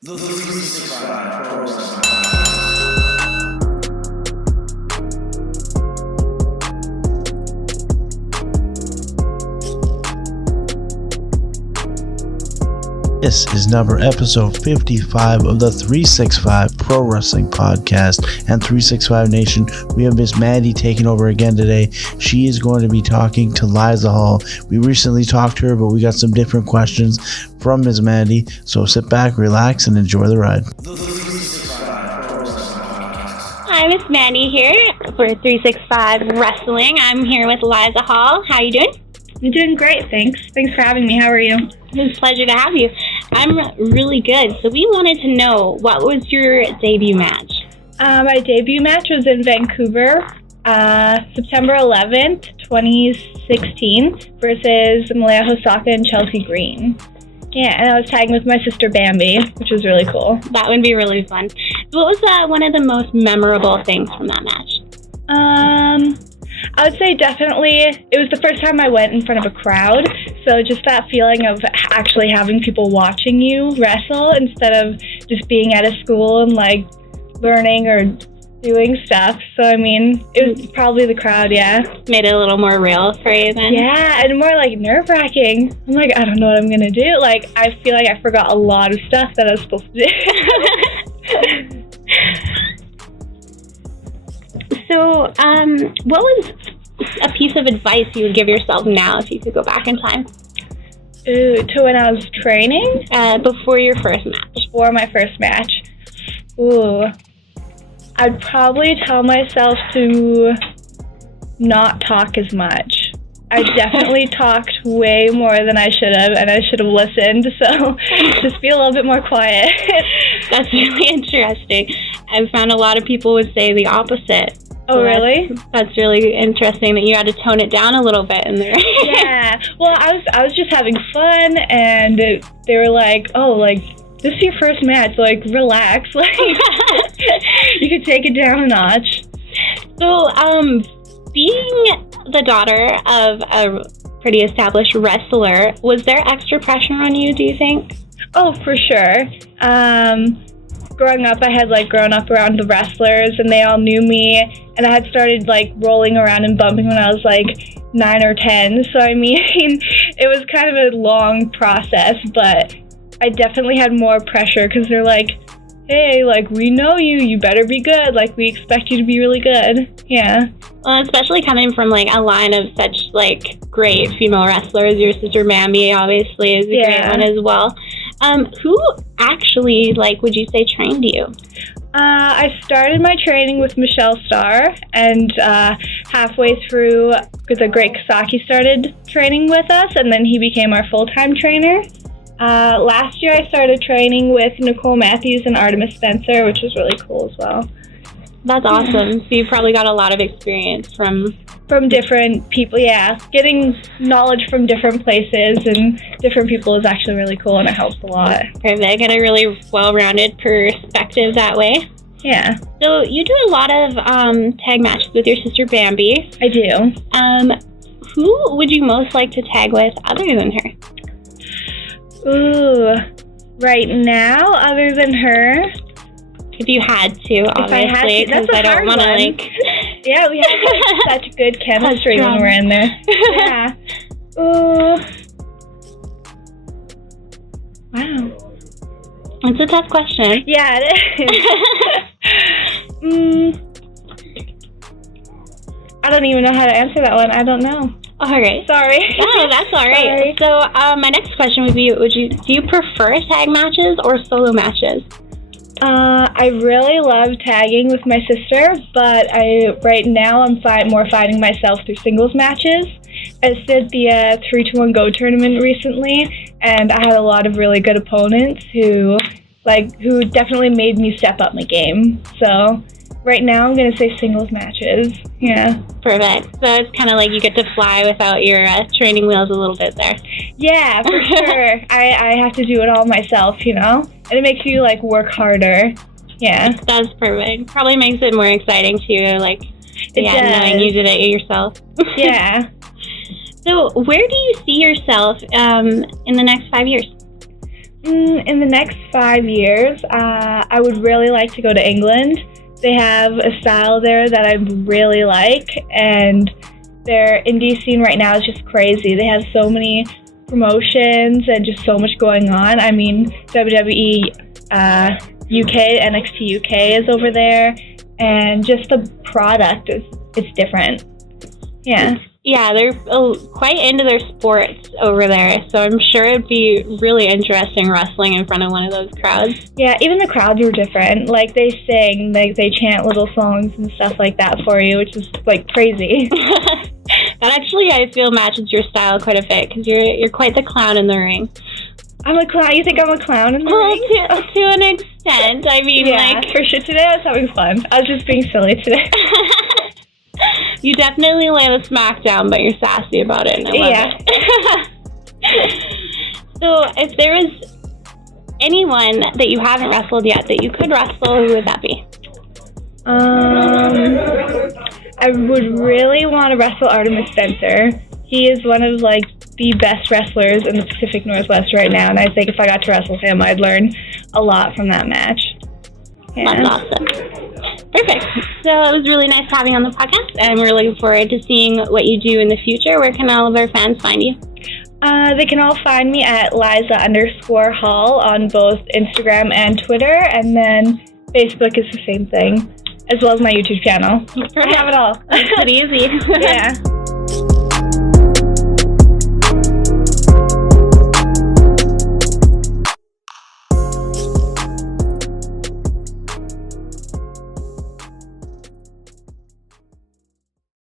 The 365 Pro Wrestling. This is episode 55 of the 365 Pro Wrestling Podcast and 365 Nation. We have Miss Mandy taking over again today. She is going to be talking to Liiza Hall. We recently talked to her, but we got some different questions from Miss Mandy. So sit back, relax, and enjoy the ride. Hi, Miss Mandy here for 365 Wrestling. I'm here with Liiza Hall. How you doing? I'm doing great, thanks. Thanks for having me. How are you? It's a pleasure to have you. I'm really good. So we wanted to know, what was your debut match? My debut match was in Vancouver, September 11th, 2016, versus Malaya Hosaka and Chelsea Green. Yeah, and I was tagging with my sister Bambi, which was really cool. That would be really fun. What was one of the most memorable things from that match? I would say definitely, it was the first time I went in front of a crowd, so just that feeling of actually having people watching you wrestle instead of just being at a school and like learning or doing stuff. So I mean, it was probably the crowd, yeah. Made it a little more real for you then? Yeah, and more like nerve-wracking. I'm like, I don't know what I'm gonna do. Like, I feel like I forgot a lot of stuff that I was supposed to do. So, what was a piece of advice you would give yourself now if you could go back in time? Ooh, to when I was training? Before your first match. Before my first match. Ooh. I'd probably tell myself to not talk as much. I definitely talked way more than I should have, and I should have listened, so just be a little bit more quiet. That's really interesting. I've found a lot of people would say the opposite. Oh, really? That's really interesting that you had to tone it down a little bit in there. Yeah. Well, I was just having fun, and they were like, oh, like, this is your first match, like, relax. Like, you could take it down a notch. So, being the daughter of a pretty established wrestler, was there extra pressure on you, do you think? Oh, for sure. Growing up, I had like grown up around the wrestlers and they all knew me, and I had started like rolling around and bumping when I was like 9 or 10. So I mean, it was kind of a long process, but I definitely had more pressure because they're like, hey, like, we know you better be good, like, we expect you to be really good. Yeah. Well, especially coming from like a line of such like great female wrestlers. Your sister Bambi obviously is a great one as well. Who actually, like, would you say trained you? I started my training with Michelle Starr, and halfway through, the great Kasaki started training with us, and then he became our full-time trainer. Last year I started training with Nicole Matthews and Artemis Spencer, which was really cool as well. That's awesome. So you probably got a lot of experience from different people, yeah. Getting knowledge from different places and different people is actually really cool, and it helps a lot. Perfect. Get a really well-rounded perspective that way. Yeah. So you do a lot of tag matches with your sister Bambi. I do. Who would you most like to tag with other than her? Ooh, right now, other than her... If you had to, obviously, because I don't want to, like... Yeah, we have such good chemistry when we're in there. Yeah. Ooh. Wow. It's a tough question. Yeah, it is. I don't even know how to answer that one. I don't know. All right. Sorry. No, that's all right. Sorry. So, my next question would be, do you prefer tag matches or solo matches? I really love tagging with my sister, but right now I'm more fighting myself through singles matches. I did the 3-1 Go tournament recently, and I had a lot of really good opponents who definitely made me step up my game. So right now I'm going to say singles matches. Yeah. Perfect. So it's kind of like you get to fly without your training wheels a little bit there. Yeah, for sure. I have to do it all myself, you know? And it makes you, like, work harder. Yeah. That's perfect. Probably makes it more exciting, too, like, knowing you did it yourself. Yeah. So where do you see yourself in the next 5 years? In the next 5 years, I would really like to go to England. They have a style there that I really like, and their indie scene right now is just crazy. They have so many promotions and just so much going on. I mean, WWE UK, NXT UK is over there, and just the product it's different. Yeah. Yeah, they're quite into their sports over there, so I'm sure it'd be really interesting wrestling in front of one of those crowds. Yeah, even the crowds were different. Like, they sing, like, they chant little songs and stuff like that for you, which is, like, crazy. That actually, I feel, matches your style quite a bit, because you're quite the clown in the ring. I'm a clown? You think I'm a clown in the ring? Well, to an extent. I mean, yeah, for sure. Today I was having fun. I was just being silly today. You definitely lay the smack down, but you're sassy about it, and I love it. So, if there is anyone that you haven't wrestled yet that you could wrestle, who would that be? I would really want to wrestle Artemis Spencer. He is one of, like, the best wrestlers in the Pacific Northwest right now, and I think if I got to wrestle him, I'd learn a lot from that match. Yeah. That's awesome. Perfect. So it was really nice having you on the podcast, and we're looking forward to seeing what you do in the future. Where can all of our fans find you? They can all find me at Liiza_Hall on both Instagram and Twitter, and then Facebook is the same thing, as well as my YouTube channel. Perfect. I have it all. It's pretty easy. Yeah.